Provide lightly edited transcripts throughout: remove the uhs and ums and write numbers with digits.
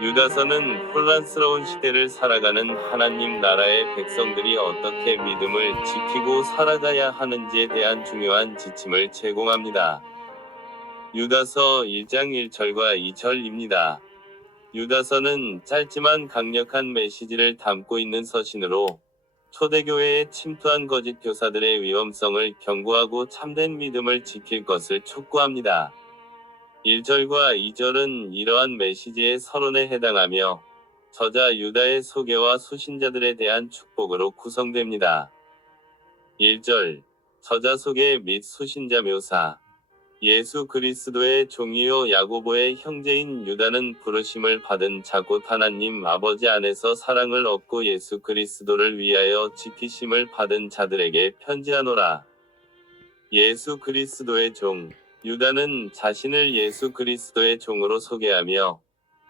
유다서는 혼란스러운 시대를 살아가는 하나님 나라의 백성들이 어떻게 믿음을 지키고 살아가야 하는지에 대한 중요한 지침을 제공합니다. 유다서 1장 1절과 2절입니다. 유다서는 짧지만 강력한 메시지를 담고 있는 서신으로 초대교회에 침투한 거짓 교사들의 위험성을 경고하고 참된 믿음을 지킬 것을 촉구합니다. 1절과 2절은 이러한 메시지의 서론에 해당하며 저자 유다의 소개와 수신자들에 대한 축복으로 구성됩니다. 1절 저자 소개 및 수신자 묘사. 예수 그리스도의 종이요 야고보의 형제인 유다는 부르심을 받은 자 곧 하나님 아버지 안에서 사랑을 얻고 예수 그리스도를 위하여 지키심을 받은 자들에게 편지하노라. 예수 그리스도의 종. 유다는 자신을 예수 그리스도의 종으로 소개하며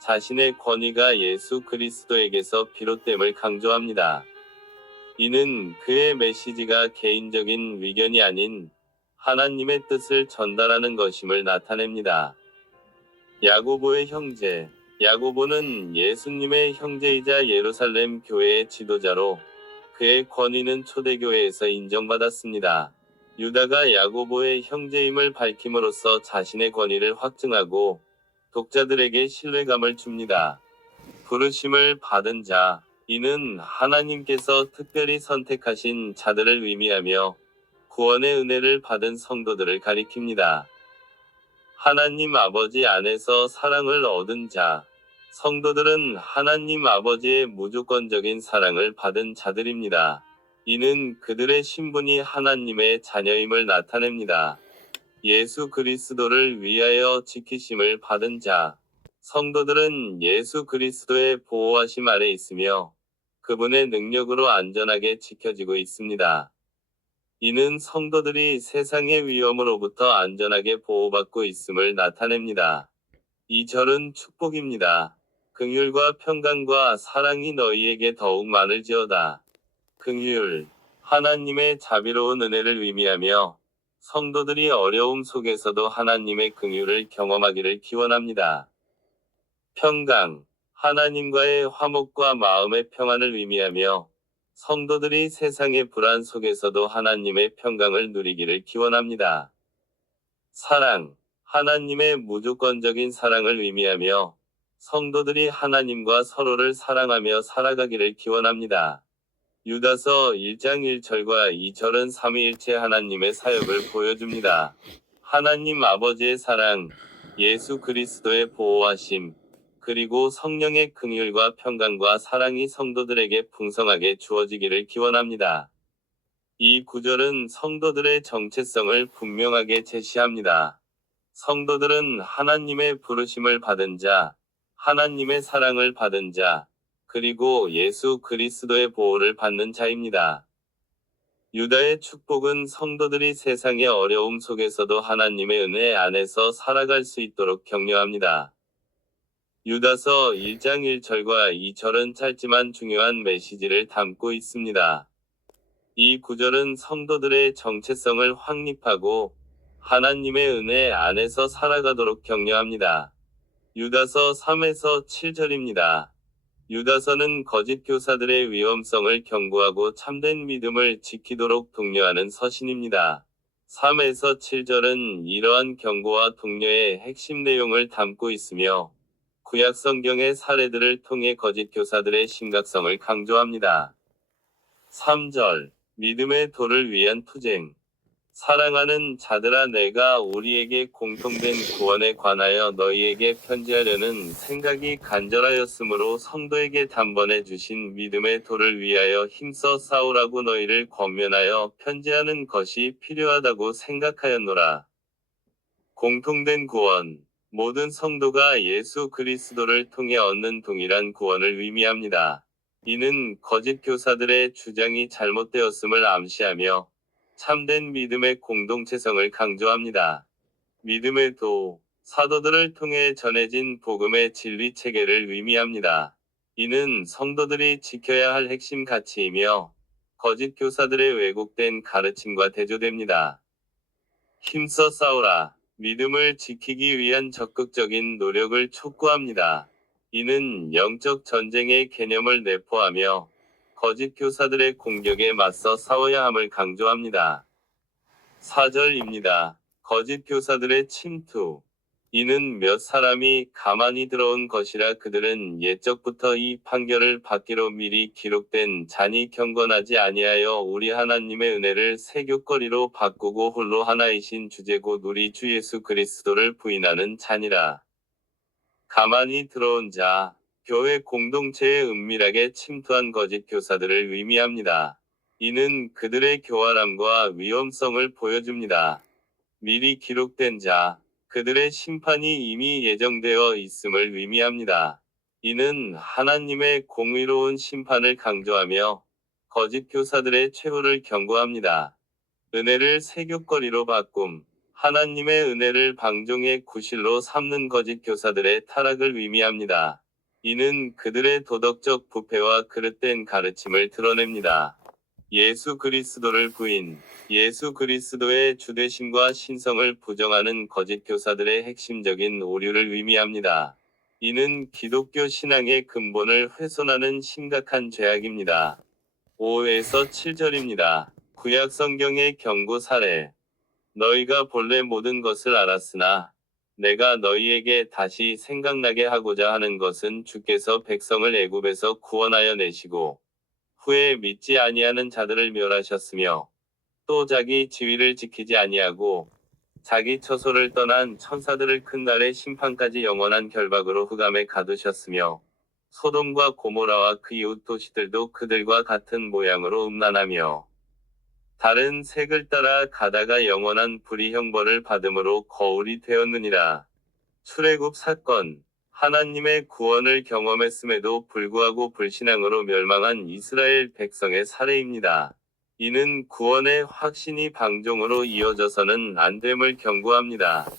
자신의 권위가 예수 그리스도에게서 비롯됨을 강조합니다. 이는 그의 메시지가 개인적인 위견이 아닌 하나님의 뜻을 전달하는 것임을 나타냅니다. 야고보의 형제. 야고보는 예수님의 형제이자 예루살렘 교회의 지도자로 그의 권위는 초대교회에서 인정받았습니다. 유다가 야고보의 형제임을 밝힘으로써 자신의 권위를 확증하고 독자들에게 신뢰감을 줍니다. 부르심을 받은 자. 이는 하나님께서 특별히 선택하신 자들을 의미하며 구원의 은혜를 받은 성도들을 가리킵니다. 하나님 아버지 안에서 사랑을 얻은 자. 성도들은 하나님 아버지의 무조건적인 사랑을 받은 자들입니다. 이는 그들의 신분이 하나님의 자녀임을 나타냅니다. 예수 그리스도를 위하여 지키심을 받은 자. 성도들은 예수 그리스도의 보호하심 아래 있으며 그분의 능력으로 안전하게 지켜지고 있습니다. 이는 성도들이 세상의 위험으로부터 안전하게 보호받고 있음을 나타냅니다. 2절은 축복입니다. 긍휼과 평강과 사랑이 너희에게 더욱 많을지어다. 긍휼. 하나님의 자비로운 은혜를 의미하며 성도들이 어려움 속에서도 하나님의 긍휼을 경험하기를 기원합니다. 평강. 하나님과의 화목과 마음의 평안을 의미하며 성도들이 세상의 불안 속에서도 하나님의 평강을 누리기를 기원합니다. 사랑. 하나님의 무조건적인 사랑을 의미하며 성도들이 하나님과 서로를 사랑하며 살아가기를 기원합니다. 유다서 1장 1절과 2절은 삼위일체 하나님의 사역을 보여줍니다. 하나님 아버지의 사랑, 예수 그리스도의 보호하심, 그리고 성령의 긍휼과 평강과 사랑이 성도들에게 풍성하게 주어지기를 기원합니다. 이 구절은 성도들의 정체성을 분명하게 제시합니다. 성도들은 하나님의 부르심을 받은 자, 하나님의 사랑을 받은 자, 그리고 예수 그리스도의 보호를 받는 자입니다. 유다의 축복은 성도들이 세상의 어려움 속에서도 하나님의 은혜 안에서 살아갈 수 있도록 격려합니다. 유다서 1장 1절과 2절은 짧지만 중요한 메시지를 담고 있습니다. 이 구절은 성도들의 정체성을 확립하고 하나님의 은혜 안에서 살아가도록 격려합니다. 유다서 3에서 7절입니다. 유다서는 거짓 교사들의 위험성을 경고하고 참된 믿음을 지키도록 독려하는 서신입니다. 3에서 7절은 이러한 경고와 독려의 핵심 내용을 담고 있으며 구약 성경의 사례들을 통해 거짓 교사들의 심각성을 강조합니다. 3절. 믿음의 도를 위한 투쟁. 사랑하는 자들아 내가 우리에게 공통된 구원에 관하여 너희에게 편지하려는 생각이 간절하였으므로 성도에게 단번에 주신 믿음의 도를 위하여 힘써 싸우라고 너희를 권면하여 편지하는 것이 필요하다고 생각하였노라. 공통된 구원. 모든 성도가 예수 그리스도를 통해 얻는 동일한 구원을 의미합니다. 이는 거짓 교사들의 주장이 잘못되었음을 암시하며 참된 믿음의 공동체성을 강조합니다. 믿음의 도, 사도들을 통해 전해진 복음의 진리 체계를 의미합니다. 이는 성도들이 지켜야 할 핵심 가치이며 거짓 교사들의 왜곡된 가르침과 대조됩니다. 힘써 싸우라. 믿음을 지키기 위한 적극적인 노력을 촉구합니다. 이는 영적 전쟁의 개념을 내포하며 거짓 교사들의 공격에 맞서 싸워야 함을 강조합니다. 4절입니다. 거짓 교사들의 침투. 이는 몇 사람이 가만히 들어온 것이라 그들은 옛적부터 이 판결을 받기로 미리 기록된 잔이 경건하지 아니하여 우리 하나님의 은혜를 세교거리로 바꾸고 홀로 하나이신 주제 곧 우리 주 예수 그리스도를 부인하는 잔이라. 가만히 들어온 자, 교회 공동체에 은밀하게 침투한 거짓 교사들을 의미합니다. 이는 그들의 교활함과 위험성을 보여줍니다. 미리 기록된 자, 그들의 심판이 이미 예정되어 있음을 의미합니다. 이는 하나님의 공의로운 심판을 강조하며 거짓 교사들의 최후를 경고합니다. 은혜를 세교거리로 바꿈, 하나님의 은혜를 방종의 구실로 삼는 거짓 교사들의 타락을 의미합니다. 이는 그들의 도덕적 부패와 그릇된 가르침을 드러냅니다. 예수 그리스도를 부인, 예수 그리스도의 주되심과 신성을 부정하는 거짓 교사들의 핵심적인 오류를 의미합니다. 이는 기독교 신앙의 근본을 훼손하는 심각한 죄악입니다. 5에서 7절입니다. 구약 성경의 경고 사례. 너희가 본래 모든 것을 알았으나 내가 너희에게 다시 생각나게 하고자 하는 것은 주께서 백성을 애굽에서 구원하여 내시고 후에 믿지 아니하는 자들을 멸하셨으며 또 자기 지위를 지키지 아니하고 자기 처소를 떠난 천사들을 큰 날의 심판까지 영원한 결박으로 흑암에 가두셨으며 소돔과 고모라와 그 이웃 도시들도 그들과 같은 모양으로 음란하며 다른 색을 따라 가다가 영원한 불의 형벌을 받음으로 거울이 되었느니라. 출애굽 사건. 하나님의 구원을 경험했음에도 불구하고 불신앙으로 멸망한 이스라엘 백성의 사례입니다. 이는 구원의 확신이 방종으로 이어져서는 안 됨을 경고합니다.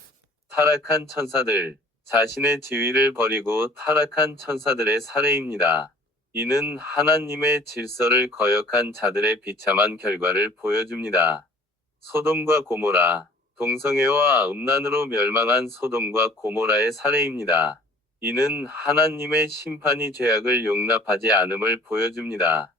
타락한 천사들. 자신의 지위를 버리고 타락한 천사들의 사례입니다. 이는 하나님의 질서를 거역한 자들의 비참한 결과를 보여줍니다. 소돔과 고모라. 동성애와 음란으로 멸망한 소돔과 고모라의 사례입니다. 이는 하나님의 심판이 죄악을 용납하지 않음을 보여줍니다.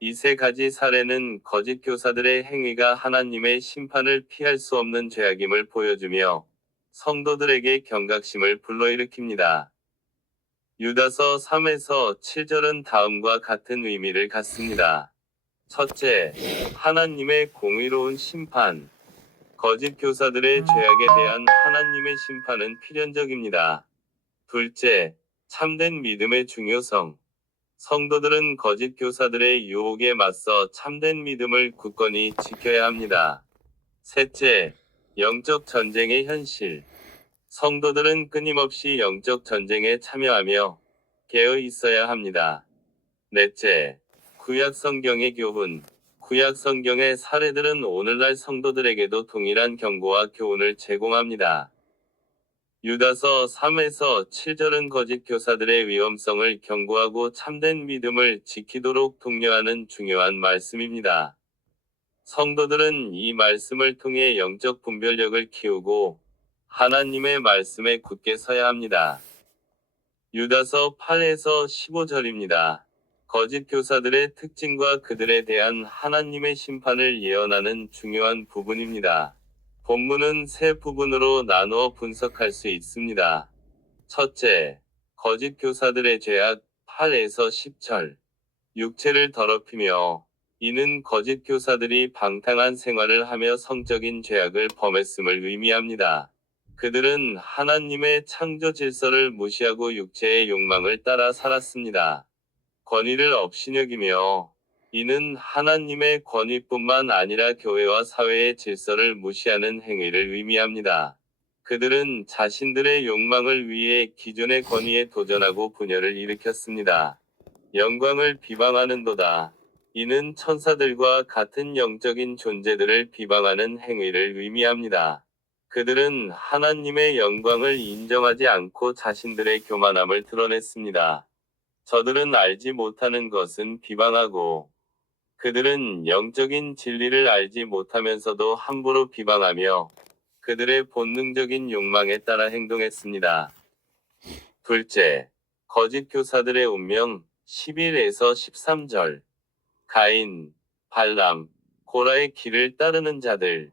이 세 가지 사례는 거짓 교사들의 행위가 하나님의 심판을 피할 수 없는 죄악임을 보여주며 성도들에게 경각심을 불러일으킵니다. 유다서 3에서 7절은 다음과 같은 의미를 갖습니다. 첫째, 하나님의 공의로운 심판. 거짓 교사들의 죄악에 대한 하나님의 심판은 필연적입니다. 둘째, 참된 믿음의 중요성. 성도들은 거짓 교사들의 유혹에 맞서 참된 믿음을 굳건히 지켜야 합니다. 셋째, 영적 전쟁의 현실. 성도들은 끊임없이 영적 전쟁에 참여하며 깨어 있어야 합니다. 넷째, 구약 성경의 교훈. 구약 성경의 사례들은 오늘날 성도들에게도 동일한 경고와 교훈을 제공합니다. 유다서 3에서 7절은 거짓 교사들의 위험성을 경고하고 참된 믿음을 지키도록 독려하는 중요한 말씀입니다. 성도들은 이 말씀을 통해 영적 분별력을 키우고 하나님의 말씀에 굳게 서야 합니다. 유다서 8에서 15절입니다. 거짓 교사들의 특징과 그들에 대한 하나님의 심판을 예언하는 중요한 부분입니다. 본문은 세 부분으로 나누어 분석할 수 있습니다. 첫째, 거짓 교사들의 죄악 8에서 10절. 육체를 더럽히며 이는 거짓 교사들이 방탕한 생활을 하며 성적인 죄악을 범했음을 의미합니다. 그들은 하나님의 창조 질서를 무시하고 육체의 욕망을 따라 살았습니다. 권위를 업신여기며 이는 하나님의 권위뿐만 아니라 교회와 사회의 질서를 무시하는 행위를 의미합니다. 그들은 자신들의 욕망을 위해 기존의 권위에 도전하고 분열을 일으켰습니다. 영광을 비방하는도다. 이는 천사들과 같은 영적인 존재들을 비방하는 행위를 의미합니다. 그들은 하나님의 영광을 인정하지 않고 자신들의 교만함을 드러냈습니다. 저들은 알지 못하는 것은 비방하고 그들은 영적인 진리를 알지 못하면서도 함부로 비방하며 그들의 본능적인 욕망에 따라 행동했습니다. 둘째, 거짓 교사들의 운명 11에서 13절. 가인, 발람, 고라의 길을 따르는 자들.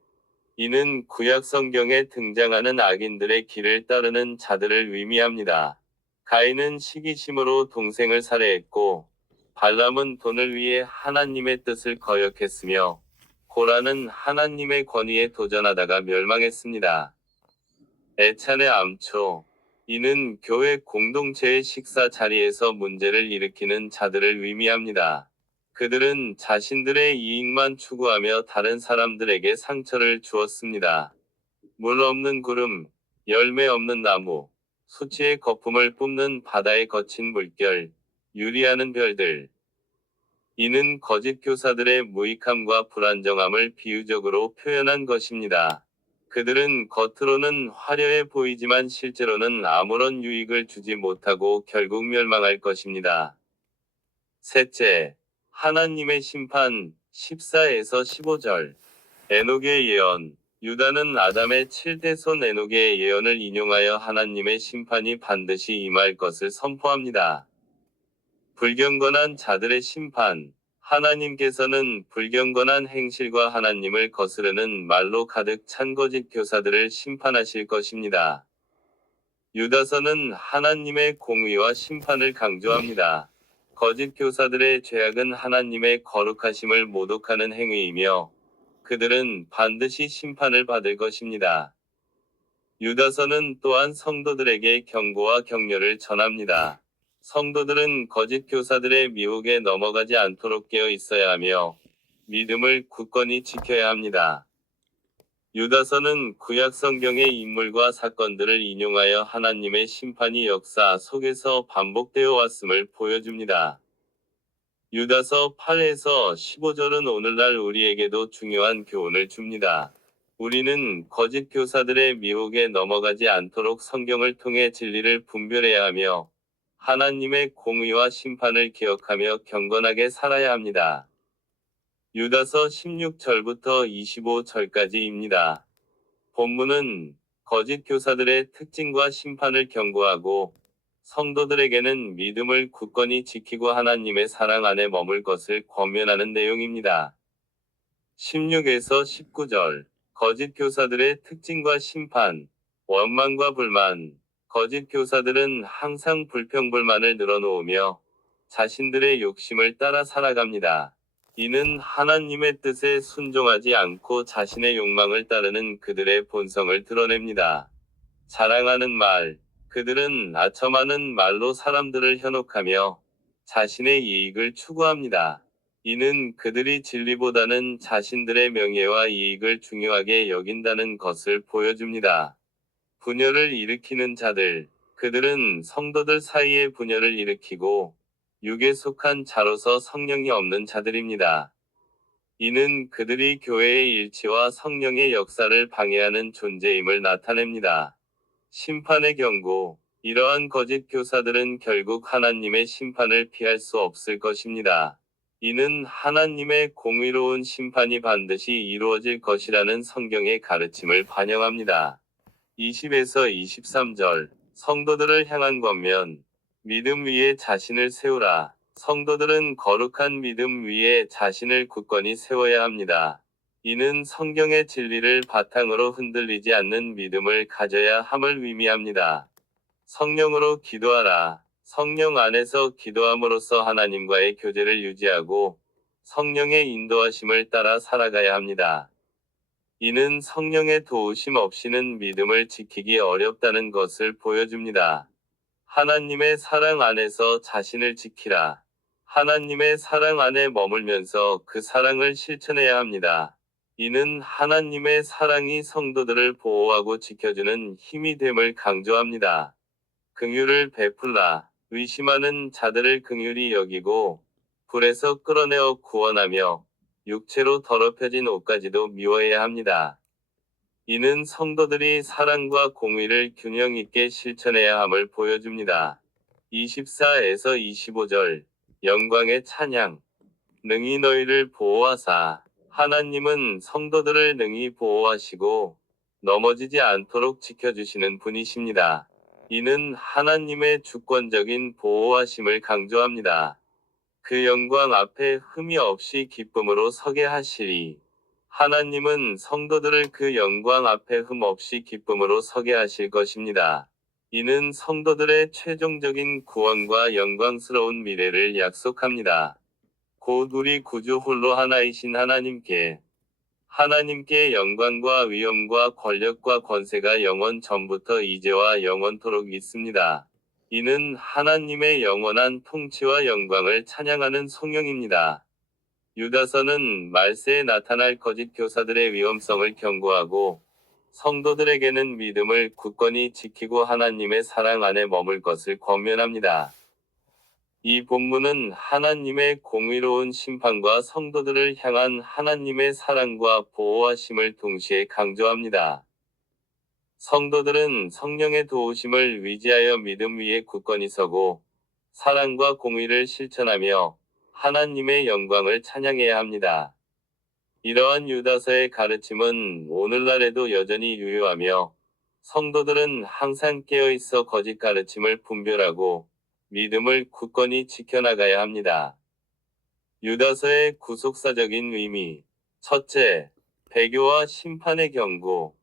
이는 구약 성경에 등장하는 악인들의 길을 따르는 자들을 의미합니다. 가인은 시기심으로 동생을 살해했고, 발람은 돈을 위해 하나님의 뜻을 거역했으며, 고라는 하나님의 권위에 도전하다가 멸망했습니다. 애찬의 암초. 이는 교회 공동체의 식사 자리에서 문제를 일으키는 자들을 의미합니다. 그들은 자신들의 이익만 추구하며 다른 사람들에게 상처를 주었습니다. 물 없는 구름, 열매 없는 나무, 수치의 거품을 뿜는 바다의 거친 물결, 유리하는 별들. 이는 거짓 교사들의 무익함과 불안정함을 비유적으로 표현한 것입니다. 그들은 겉으로는 화려해 보이지만 실제로는 아무런 유익을 주지 못하고 결국 멸망할 것입니다. 셋째, 하나님의 심판 14에서 15절. 에녹의 예언. 유다는 아담의 7대손 에녹의 예언을 인용하여 하나님의 심판이 반드시 임할 것을 선포합니다. 불경건한 자들의 심판. 하나님께서는 불경건한 행실과 하나님을 거스르는 말로 가득 찬 거짓 교사들을 심판하실 것입니다. 유다서는 하나님의 공의와 심판을 강조합니다. 거짓 교사들의 죄악은 하나님의 거룩하심을 모독하는 행위이며, 그들은 반드시 심판을 받을 것입니다. 유다서는 또한 성도들에게 경고와 격려를 전합니다. 성도들은 거짓 교사들의 미혹에 넘어가지 않도록 깨어 있어야 하며, 믿음을 굳건히 지켜야 합니다. 유다서는 구약 성경의 인물과 사건들을 인용하여 하나님의 심판이 역사 속에서 반복되어 왔음을 보여줍니다. 유다서 8에서 15절은 오늘날 우리에게도 중요한 교훈을 줍니다. 우리는 거짓 교사들의 미혹에 넘어가지 않도록 성경을 통해 진리를 분별해야 하며, 하나님의 공의와 심판을 기억하며 경건하게 살아야 합니다. 유다서 16절부터 25절까지입니다. 본문은 거짓 교사들의 특징과 심판을 경고하고, 성도들에게는 믿음을 굳건히 지키고 하나님의 사랑 안에 머물 것을 권면하는 내용입니다. 16에서 19절. 거짓 교사들의 특징과 심판. 원망과 불만. 거짓 교사들은 항상 불평불만을 늘어놓으며 자신들의 욕심을 따라 살아갑니다. 이는 하나님의 뜻에 순종하지 않고 자신의 욕망을 따르는 그들의 본성을 드러냅니다. 자랑하는 말. 그들은 아첨하는 말로 사람들을 현혹하며 자신의 이익을 추구합니다. 이는 그들이 진리보다는 자신들의 명예와 이익을 중요하게 여긴다는 것을 보여줍니다. 분열을 일으키는 자들. 그들은 성도들 사이에 분열을 일으키고 육에 속한 자로서 성령이 없는 자들입니다. 이는 그들이 교회의 일치와 성령의 역사를 방해하는 존재임을 나타냅니다. 심판의 경고. 이러한 거짓 교사들은 결국 하나님의 심판을 피할 수 없을 것입니다. 이는 하나님의 공의로운 심판이 반드시 이루어질 것이라는 성경의 가르침을 반영합니다. 20에서 23절. 성도들을 향한 권면. 믿음 위에 자신을 세우라. 성도들은 거룩한 믿음 위에 자신을 굳건히 세워야 합니다. 이는 성경의 진리를 바탕으로 흔들리지 않는 믿음을 가져야 함을 의미합니다. 성령으로 기도하라. 성령 안에서 기도함으로써 하나님과의 교제를 유지하고 성령의 인도하심을 따라 살아가야 합니다. 이는 성령의 도우심 없이는 믿음을 지키기 어렵다는 것을 보여줍니다. 하나님의 사랑 안에서 자신을 지키라. 하나님의 사랑 안에 머물면서 그 사랑을 실천해야 합니다. 이는 하나님의 사랑이 성도들을 보호하고 지켜주는 힘이 됨을 강조합니다. 긍휼을 베풀라. 의심하는 자들을 긍휼히 여기고 불에서 끌어내어 구원하며 육체로 더럽혀진 옷까지도 미워해야 합니다. 이는 성도들이 사랑과 공의를 균형 있게 실천해야 함을 보여줍니다. 24에서 25절. 영광의 찬양. 능히 너희를 보호하사. 하나님은 성도들을 능히 보호하시고 넘어지지 않도록 지켜주시는 분이십니다. 이는 하나님의 주권적인 보호하심을 강조합니다. 그 영광 앞에 흠이 없이 기쁨으로 서게 하시리. 하나님은 성도들을 그 영광 앞에 흠 없이 기쁨으로 서게 하실 것입니다. 이는 성도들의 최종적인 구원과 영광스러운 미래를 약속합니다. 곧 우리 구주 홀로 하나이신 하나님께 영광과 위엄과 권력과 권세가 영원 전부터 이제와 영원토록 있습니다. 이는 하나님의 영원한 통치와 영광을 찬양하는 성령입니다. 유다서는 말세에 나타날 거짓 교사들의 위험성을 경고하고 성도들에게는 믿음을 굳건히 지키고 하나님의 사랑 안에 머물 것을 권면합니다. 이 본문은 하나님의 공의로운 심판과 성도들을 향한 하나님의 사랑과 보호하심을 동시에 강조합니다. 성도들은 성령의 도우심을 의지하여 믿음 위에 굳건히 서고 사랑과 공의를 실천하며 하나님의 영광을 찬양해야 합니다. 이러한 유다서의 가르침은 오늘날에도 여전히 유효하며 성도들은 항상 깨어있어 거짓 가르침을 분별하고 믿음을 굳건히 지켜나가야 합니다. 유다서의 구속사적인 의미. 첫째, 배교와 심판의 경고.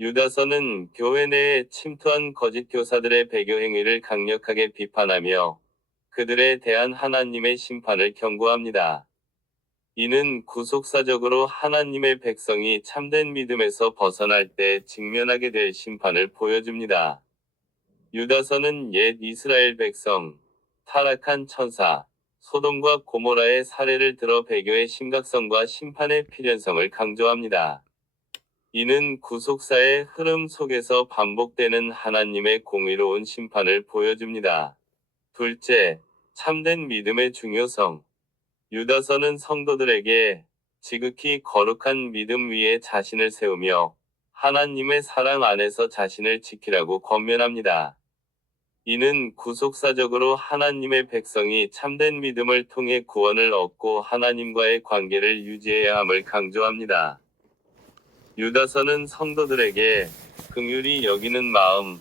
유다서는 교회 내에 침투한 거짓 교사들의 배교 행위를 강력하게 비판하며 그들에 대한 하나님의 심판을 경고합니다. 이는 구속사적으로 하나님의 백성이 참된 믿음에서 벗어날 때 직면하게 될 심판을 보여줍니다. 유다서는 옛 이스라엘 백성, 타락한 천사, 소돔과 고모라의 사례를 들어 배교의 심각성과 심판의 필연성을 강조합니다. 이는 구속사의 흐름 속에서 반복되는 하나님의 공의로운 심판을 보여줍니다. 둘째, 참된 믿음의 중요성. 유다서는 성도들에게 지극히 거룩한 믿음 위에 자신을 세우며 하나님의 사랑 안에서 자신을 지키라고 권면합니다. 이는 구속사적으로 하나님의 백성이 참된 믿음을 통해 구원을 얻고 하나님과의 관계를 유지해야 함을 강조합니다. 유다서는 성도들에게 긍휼히 여기는 마음을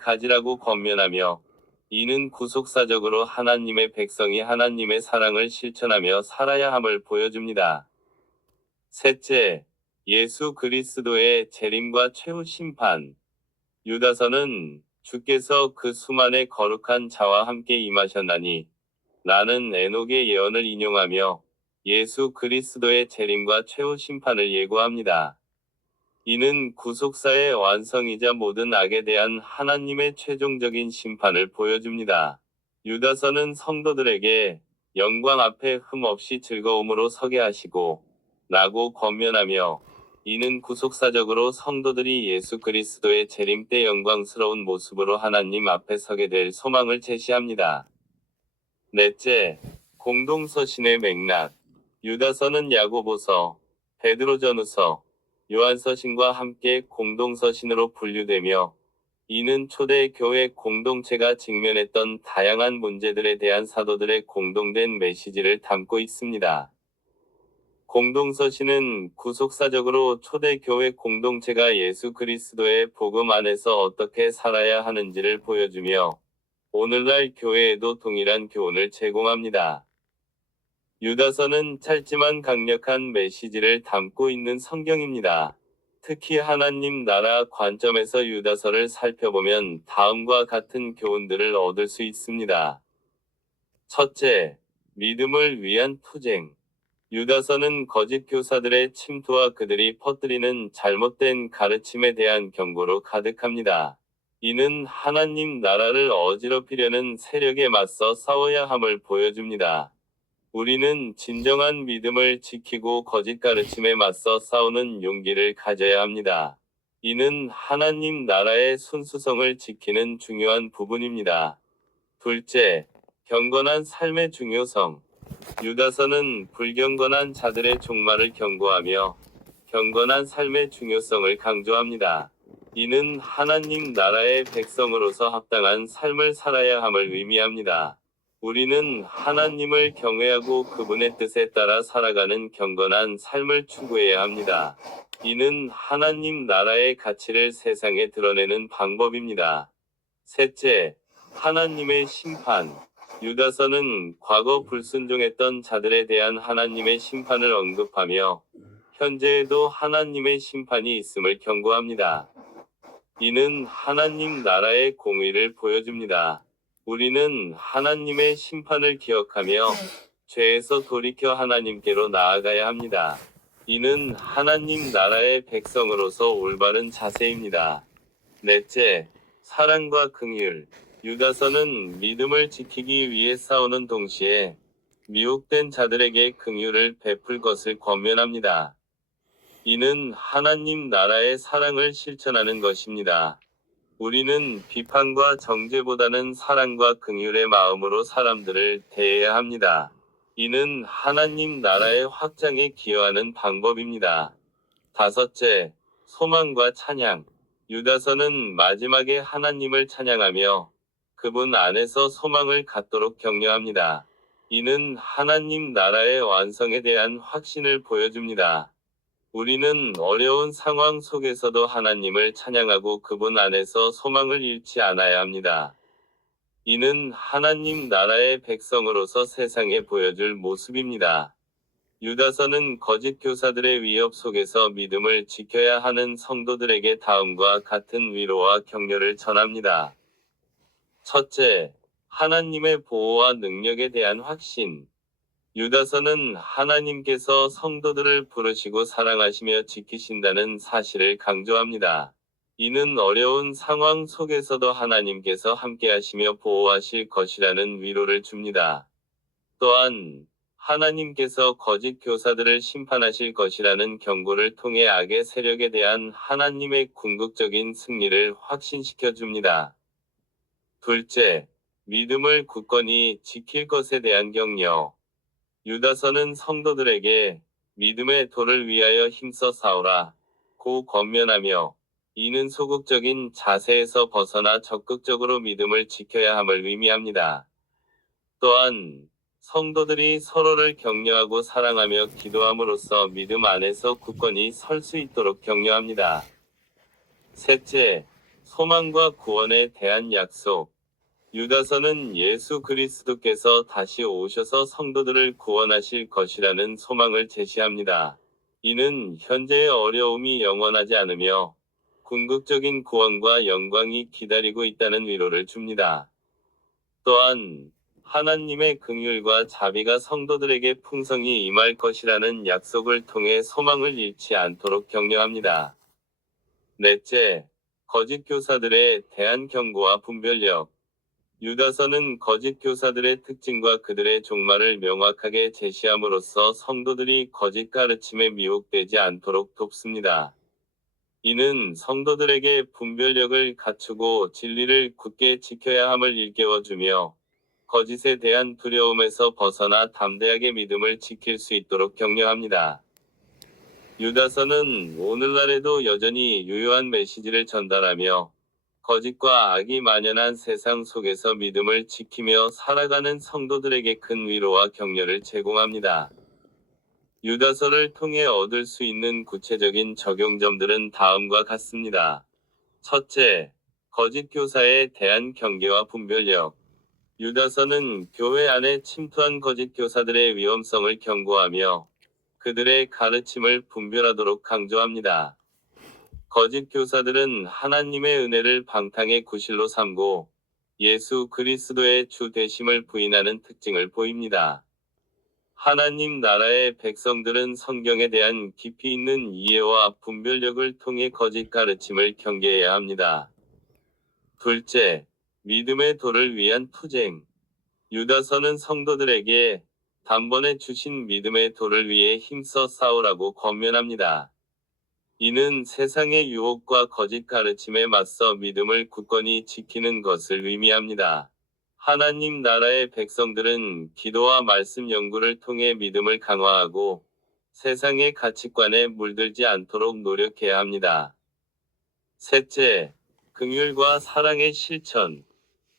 가지라고 권면하며 이는 구속사적으로 하나님의 백성이 하나님의 사랑을 실천하며 살아야 함을 보여줍니다. 셋째, 예수 그리스도의 재림과 최후 심판. 유다서는 주께서 그 수만의 거룩한 자와 함께 임하셨나니 라는 에녹의 예언을 인용하며 예수 그리스도의 재림과 최후 심판을 예고합니다. 이는 구속사의 완성이자 모든 악에 대한 하나님의 최종적인 심판을 보여줍니다. 유다서는 성도들에게 영광 앞에 흠 없이 즐거움으로 서게 하시고 라고 권면하며 이는 구속사적으로 성도들이 예수 그리스도의 재림 때 영광스러운 모습으로 하나님 앞에 서게 될 소망을 제시합니다. 넷째, 공동서신의 맥락. 유다서는 야고보서, 베드로전후서, 요한서신과 함께 공동서신으로 분류되며 이는 초대 교회 공동체가 직면했던 다양한 문제들에 대한 사도들의 공동된 메시지를 담고 있습니다. 공동서신은 구속사적으로 초대 교회 공동체가 예수 그리스도의 복음 안에서 어떻게 살아야 하는지를 보여주며 오늘날 교회에도 동일한 교훈을 제공합니다. 유다서는 짧지만 강력한 메시지를 담고 있는 성경입니다. 특히 하나님 나라 관점에서 유다서를 살펴보면 다음과 같은 교훈들을 얻을 수 있습니다. 첫째, 믿음을 위한 투쟁. 유다서는 거짓 교사들의 침투와 그들이 퍼뜨리는 잘못된 가르침에 대한 경고로 가득합니다. 이는 하나님 나라를 어지럽히려는 세력에 맞서 싸워야 함을 보여줍니다. 우리는 진정한 믿음을 지키고 거짓 가르침에 맞서 싸우는 용기를 가져야 합니다. 이는 하나님 나라의 순수성을 지키는 중요한 부분입니다. 둘째, 경건한 삶의 중요성. 유다서는 불경건한 자들의 종말을 경고하며 경건한 삶의 중요성을 강조합니다. 이는 하나님 나라의 백성으로서 합당한 삶을 살아야 함을 의미합니다. 우리는 하나님을 경외하고 그분의 뜻에 따라 살아가는 경건한 삶을 추구해야 합니다. 이는 하나님 나라의 가치를 세상에 드러내는 방법입니다. 셋째, 하나님의 심판. 유다서는 과거 불순종했던 자들에 대한 하나님의 심판을 언급하며 현재에도 하나님의 심판이 있음을 경고합니다. 이는 하나님 나라의 공의를 보여줍니다. 우리는 하나님의 심판을 기억하며 죄에서 돌이켜 하나님께로 나아가야 합니다. 이는 하나님 나라의 백성으로서 올바른 자세입니다. 넷째, 사랑과 긍휼. 유다서는 믿음을 지키기 위해 싸우는 동시에 미혹된 자들에게 긍휼을 베풀 것을 권면합니다. 이는 하나님 나라의 사랑을 실천하는 것입니다. 우리는 비판과 정죄보다는 사랑과 긍휼의 마음으로 사람들을 대해야 합니다. 이는 하나님 나라의 확장에 기여하는 방법입니다. 다섯째, 소망과 찬양. 유다서는 마지막에 하나님을 찬양하며 그분 안에서 소망을 갖도록 격려합니다. 이는 하나님 나라의 완성에 대한 확신을 보여줍니다. 우리는 어려운 상황 속에서도 하나님을 찬양하고 그분 안에서 소망을 잃지 않아야 합니다. 이는 하나님 나라의 백성으로서 세상에 보여줄 모습입니다. 유다서는 거짓 교사들의 위협 속에서 믿음을 지켜야 하는 성도들에게 다음과 같은 위로와 격려를 전합니다. 첫째, 하나님의 보호와 능력에 대한 확신. 유다서는 하나님께서 성도들을 부르시고 사랑하시며 지키신다는 사실을 강조합니다. 이는 어려운 상황 속에서도 하나님께서 함께하시며 보호하실 것이라는 위로를 줍니다. 또한 하나님께서 거짓 교사들을 심판하실 것이라는 경고를 통해 악의 세력에 대한 하나님의 궁극적인 승리를 확신시켜 줍니다. 둘째, 믿음을 굳건히 지킬 것에 대한 격려. 유다서는 성도들에게 믿음의 도를 위하여 힘써 싸우라 고 권면하며 이는 소극적인 자세에서 벗어나 적극적으로 믿음을 지켜야 함을 의미합니다. 또한 성도들이 서로를 격려하고 사랑하며 기도함으로써 믿음 안에서 굳건히 설 수 있도록 격려합니다. 셋째, 소망과 구원에 대한 약속. 유다서는 예수 그리스도께서 다시 오셔서 성도들을 구원하실 것이라는 소망을 제시합니다. 이는 현재의 어려움이 영원하지 않으며 궁극적인 구원과 영광이 기다리고 있다는 위로를 줍니다. 또한 하나님의 긍휼과 자비가 성도들에게 풍성히 임할 것이라는 약속을 통해 소망을 잃지 않도록 격려합니다. 넷째, 거짓 교사들에 대한 경고와 분별력. 유다서는 거짓 교사들의 특징과 그들의 종말을 명확하게 제시함으로써 성도들이 거짓 가르침에 미혹되지 않도록 돕습니다. 이는 성도들에게 분별력을 갖추고 진리를 굳게 지켜야 함을 일깨워주며 거짓에 대한 두려움에서 벗어나 담대하게 믿음을 지킬 수 있도록 격려합니다. 유다서는 오늘날에도 여전히 유효한 메시지를 전달하며 거짓과 악이 만연한 세상 속에서 믿음을 지키며 살아가는 성도들에게 큰 위로와 격려를 제공합니다. 유다서를 통해 얻을 수 있는 구체적인 적용점들은 다음과 같습니다. 첫째, 거짓 교사에 대한 경계와 분별력. 유다서는 교회 안에 침투한 거짓 교사들의 위험성을 경고하며 그들의 가르침을 분별하도록 강조합니다. 거짓 교사들은 하나님의 은혜를 방탕의 구실로 삼고 예수 그리스도의 주 되심을 부인하는 특징을 보입니다. 하나님 나라의 백성들은 성경에 대한 깊이 있는 이해와 분별력을 통해 거짓 가르침을 경계해야 합니다. 둘째, 믿음의 도를 위한 투쟁. 유다서는 성도들에게 단번에 주신 믿음의 도를 위해 힘써 싸우라고 권면합니다. 이는 세상의 유혹과 거짓 가르침에 맞서 믿음을 굳건히 지키는 것을 의미합니다. 하나님 나라의 백성들은 기도와 말씀 연구를 통해 믿음을 강화하고 세상의 가치관에 물들지 않도록 노력해야 합니다. 셋째, 긍휼과 사랑의 실천.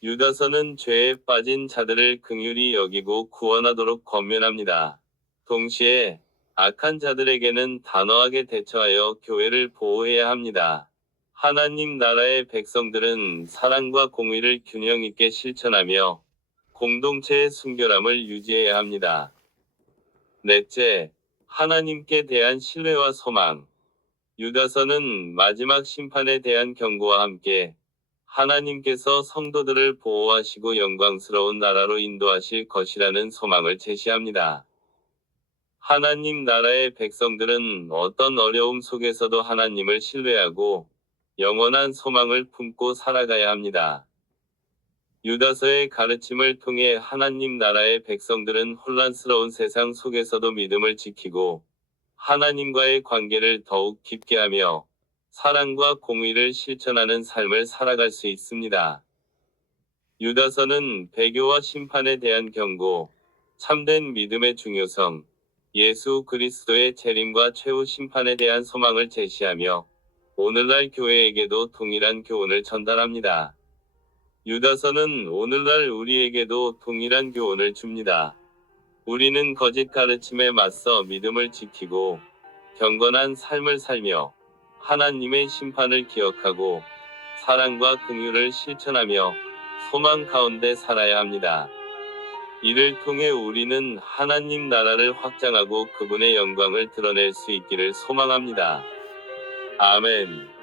유다서는 죄에 빠진 자들을 긍휼히 여기고 구원하도록 권면합니다. 동시에 악한 자들에게는 단호하게 대처하여 교회를 보호해야 합니다. 하나님 나라의 백성들은 사랑과 공의를 균형 있게 실천하며 공동체의 순결함을 유지해야 합니다. 넷째, 하나님께 대한 신뢰와 소망. 유다서는 마지막 심판에 대한 경고와 함께 하나님께서 성도들을 보호하시고 영광스러운 나라로 인도하실 것이라는 소망을 제시합니다. 하나님 나라의 백성들은 어떤 어려움 속에서도 하나님을 신뢰하고 영원한 소망을 품고 살아가야 합니다. 유다서의 가르침을 통해 하나님 나라의 백성들은 혼란스러운 세상 속에서도 믿음을 지키고 하나님과의 관계를 더욱 깊게 하며 사랑과 공의를 실천하는 삶을 살아갈 수 있습니다. 유다서는 배교와 심판에 대한 경고, 참된 믿음의 중요성, 예수 그리스도의 재림과 최후 심판에 대한 소망을 제시하며 오늘날 교회에게도 동일한 교훈을 전달합니다. 유다서는 오늘날 우리에게도 동일한 교훈을 줍니다. 우리는 거짓 가르침에 맞서 믿음을 지키고 경건한 삶을 살며 하나님의 심판을 기억하고 사랑과 긍휼을 실천하며 소망 가운데 살아야 합니다. 이를 통해 우리는 하나님 나라를 확장하고 그분의 영광을 드러낼 수 있기를 소망합니다. 아멘.